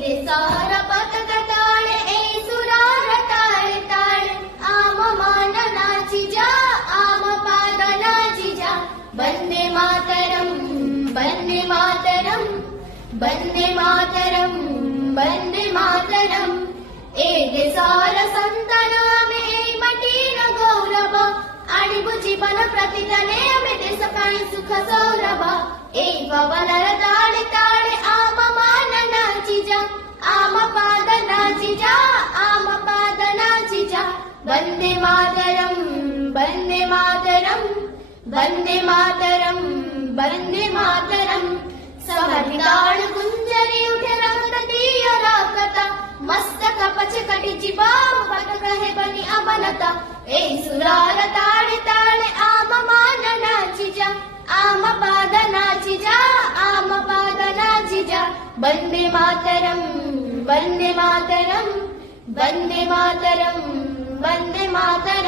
सारा पतक ताड़ ए सुरार ताड़ ताड़ आम मान नाची जा आम पाद नाची जा वंदे मातरम वंदे मातरम वंदे मातरम वंदे मातरम ए सारा संतानामे मटीन गौरव आणिबु जीवन प्रतितने अमे देश प्राणी सुख सौरभ ए पवनर ताळे ताळे आम मान नाची जा आम पाद नाची जा आम पाद नाची जा वंदे मातरम वंदे मातरम वंदे मातरम वंदे मातरम सहरिताळ गुंजरी उठे रंगत तीय राकता मस्तक पचकटीची बाम पतक हे बनी अबनता ए सुरार ताळे ताळे आम मान नाची जा आम पाद नाची जा आम पाद नाची जा वंदे मातरम वंदे मातरम वंदे मातरम वंदे मातरम